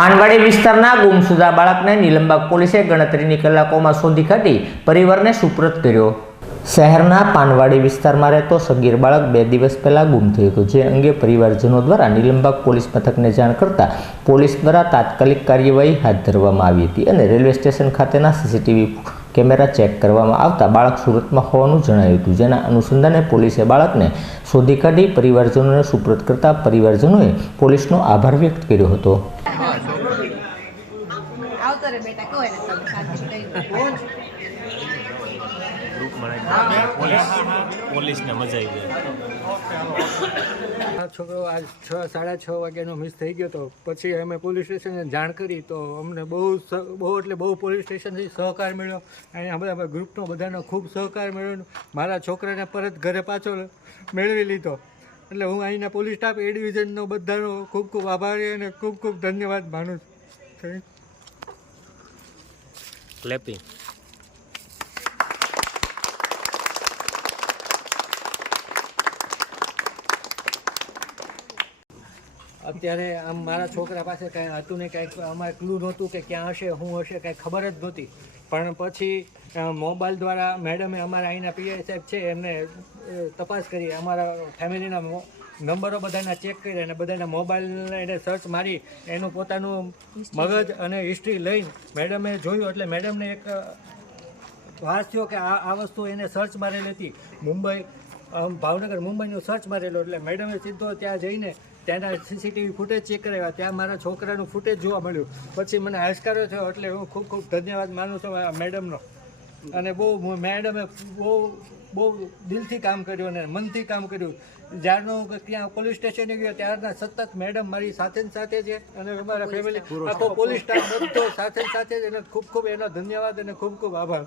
પાનવાડી વિસ્તારના ગુમસુદા બાળકને નીલમબાગ પોલીસે ગણતરીની કલાકોમાં શોધી કાઢી પરિવારને સુપ્રત કર્યો. શહેરના પાનવાડી વિસ્તારમાં રહેતો સગીર બાળક બે દિવસ પહેલાં ગુમ થયો હતો, જે અંગે પરિવારજનો દ્વારા નીલમબાગ પોલીસ મથકને જાણ કરતા પોલીસ દ્વારા તાત્કાલિક કાર્યવાહી હાથ ધરવામાં આવી હતી અને રેલવે સ્ટેશન ખાતેના સીસીટીવી કેમેરા ચેક કરવામાં આવતા બાળક સુરતમાં હોવાનું જણાયું હતું, જેના અનુસંધાને પોલીસે બાળકને શોધી કાઢી પરિવારજનોને સુપ્રત કરતા પરિવારજનોએ પોલીસનો આભાર વ્યક્ત કર્યો હતો. આવતો રે બેટા કહો એને તમે શાંતિ કરી પોલીસ પોલીસને મજા આવી ગઈ આ છોકરો આજ છ સાડા છ વાગ્યાનો મિસ થઈ ગયો તો પછી અમે પોલીસ સ્ટેશને જાણ કરી તો અમને બહુ બહુ એટલે બહુ પોલીસ સ્ટેશનથી સહકાર મળ્યો. અહીંયા બધા ગ્રુપનો બધાનો ખૂબ સહકાર મળ્યો મારા છોકરાને પરત ઘરે પાછો મેળવી લીધો. એટલે હું અહીંના પોલીસ સ્ટાફ એ ડિવિઝનનો બધાનો ખૂબ ખૂબ આભારી અને ખૂબ ખૂબ ધન્યવાદ માનું છું. ક્લેપિંગ અત્યારે આમ મારા છોકરા પાસે કાંઈ હતું ને કાંઈક અમારે ક્લુ નહોતું કે ક્યાં હશે શું હશે, કાંઈ ખબર જ નહોતી. પણ પછી મોબાઈલ દ્વારા મેડમે અમારા અહીંના પીઆઈ છે, એમને તપાસ કરી. અમારા ફેમિલીના નંબરો બધાના ચેક કરી અને બધાના મોબાઈલ એને સર્ચ મારી એનું પોતાનું મગજ અને હિસ્ટ્રી લઈ મેડમે જોયું એટલે મેડમને એક વાસ થયો કે આ આ વસ્તુ એને સર્ચ મારેલી હતી. મુંબઈ ભાવનગર મુંબઈનું સર્ચ મારેલું એટલે મેડમે સીધો ત્યાં જઈને ત્યાંના સીસીટીવી ફૂટેજ ચેક કરાવ્યા. ત્યાં મારા છોકરાનું ફૂટેજ જોવા મળ્યું. પછી મને આશ્ચર્ય થયો એટલે હું ખૂબ ખૂબ ધન્યવાદ માનું છું આ મેડમનો. અને બહુ મેડમે બહુ બહુ દિલથી કામ કર્યું અને મનથી કામ કર્યું. જ્યારનો ત્યાં પોલીસ સ્ટેશને ગયો ત્યારના સતત મેડમ મારી સાથે ને સાથે છે. અને અમારા ફેમિલી આખો પોલીસ સ્ટાફ બધો સાથે સાથે જ એને ખૂબ ખૂબ એનો ધન્યવાદ અને ખૂબ ખૂબ આભાર.